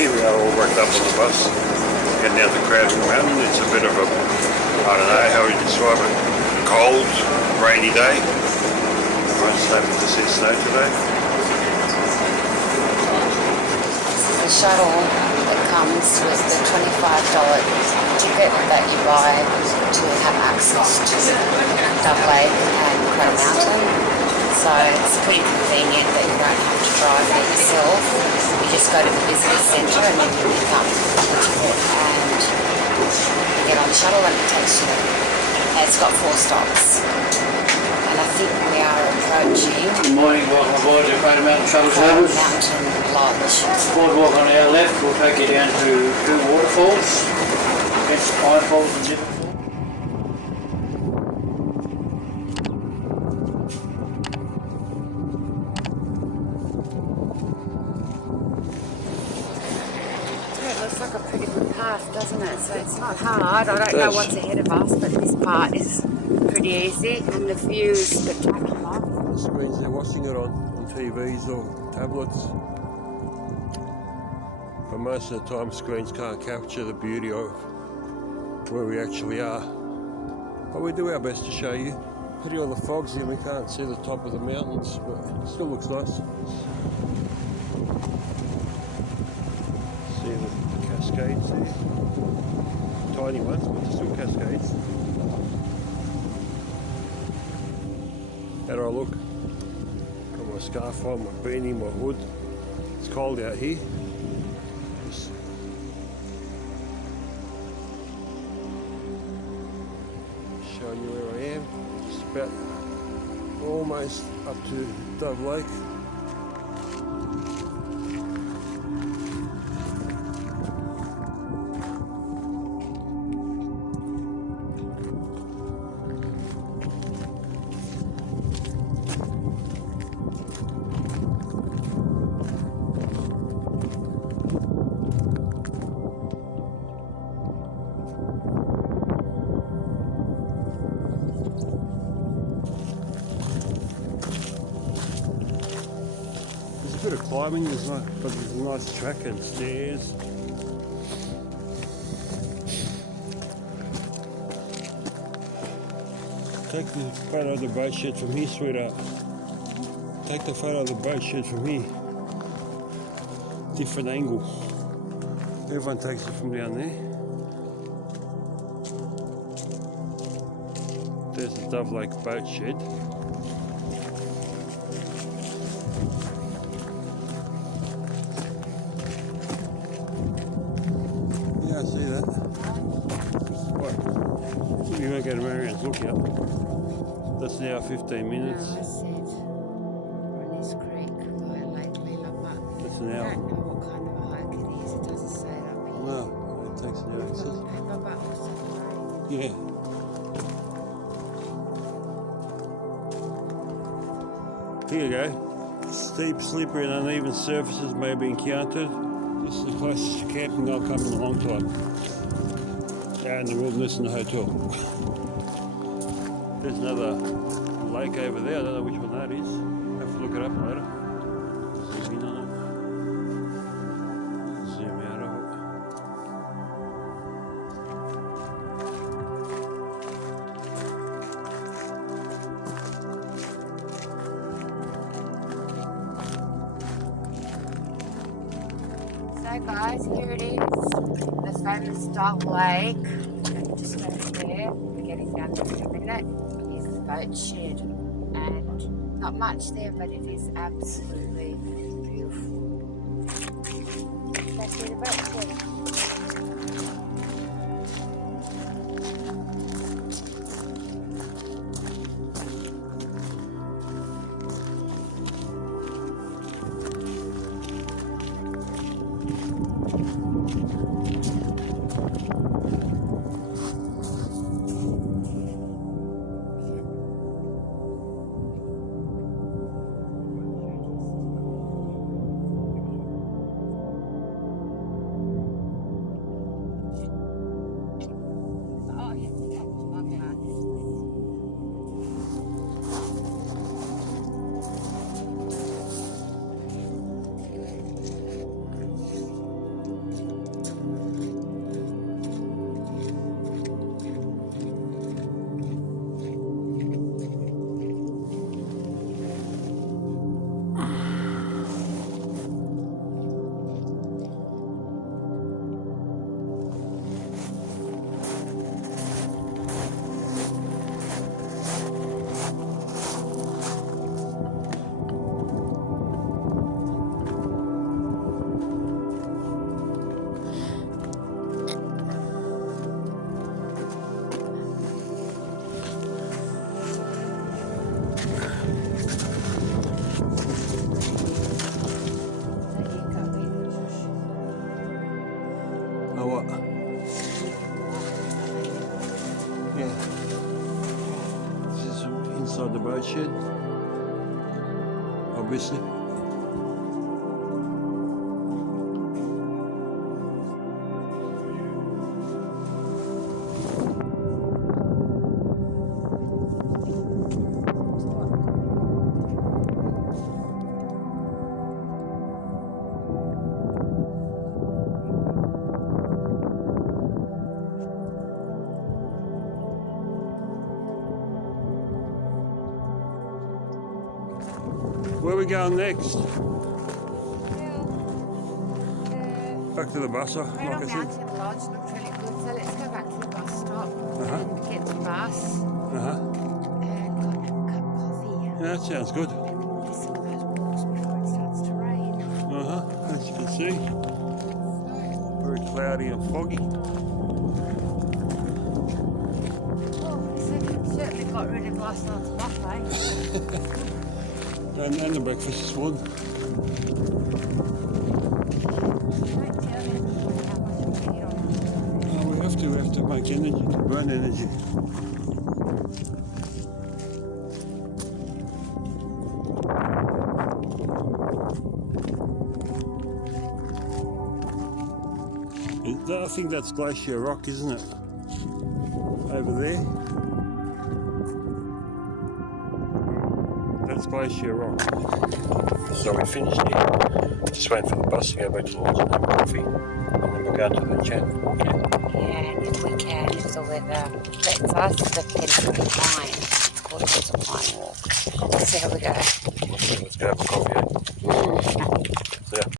Here we are all worked up on the bus, heading down to Cradle Mountain. It's a bit of a, I don't know how we describe it, cold, rainy day. I'm just hoping to see snow today. The shuttle that comes with the $25 ticket that you buy to have access to Dove Lake and Cradle Mountain. So it's pretty convenient that you don't have to drive there yourself. You just go to the visitor centre and then you pick up the ticket and you get on the shuttle and it takes you. And it's got 4 stops. And I think we are approaching Good morning, welcome aboard the Cradle Mountain Shuttle Cradle Service. Mountain Lodge. Boardwalk on our left will take you down to 2 waterfalls, Iron Falls and Different Falls. It looks like a pretty good path, doesn't it? So it's not hard. I don't know what's ahead of us, but this part is pretty easy and the view is spectacular. The screens they're watching it on TVs or tablets. But most of the time screens can't capture the beauty of where we actually are. But we do our best to show you. Pretty all the fog's here, we can't see the top of the mountains, but it still looks nice. See the cascades there. Tiny ones, but they're still cascades. How do I look? Got my scarf on, my beanie, my hood. It's cold out here. Just showing you where I am. Just about almost up to Dove Lake. A bit of climbing, but there's a nice track and stairs. Take the photo of the boat shed from here, sweetheart. Take the photo of the boat shed from here. Different angle. Everyone takes it from down there. There's the Dove Lake boat shed. I see that. What? You won't go to Marianne's look up. That's now 15 minutes. No, I said on this creek by Lake Lila, but That's an I hour. don't know what kind of a hike it is. It doesn't say it up here. No, it takes an hour. It says, yeah. Here you go. Steep, slippery and uneven surfaces may be encountered. This is the closest to camping I've come in a long time. And the wilderness and the hotel. There's another lake over there. I don't know which one that is. I'll have to look it up later. Zoom in on it. Zoom out of So guys, here it is, the famous Dove Lake. Just over there, we're getting down there in a minute, is the boat shed. And not much there, but it is absolutely beautiful. Let's see the boat shed. Oh, what? Yeah. This is inside the boat shed, obviously. Where are we going next? Back to the bus, like I said. Mountain Lodge looks really good, so let's go back to the bus stop Uh-huh. and get the bus Uh-huh. and go have a cup of coffee. Yeah, that sounds good. And then we'll do some of those walks before it starts to rain. Uh-huh. As you can see, very cloudy and foggy. Well, we certainly got rid of last night's buffet. And the breakfast is one. Don't tell me how much we eat on it. Oh, we have to make energy, to burn energy. I think that's Glacier Rock, isn't it? Over there. That's Glacier Rock. So we finished here. Just waiting for the bus to go back to the lodge and have coffee. And then we'll go to the chat. Yeah, and if we can, if the weather lets us, the Pencil Pine. It's called a Pencil Pine Walk. Let's see how we go. Let's go have a coffee. Eh? Yeah.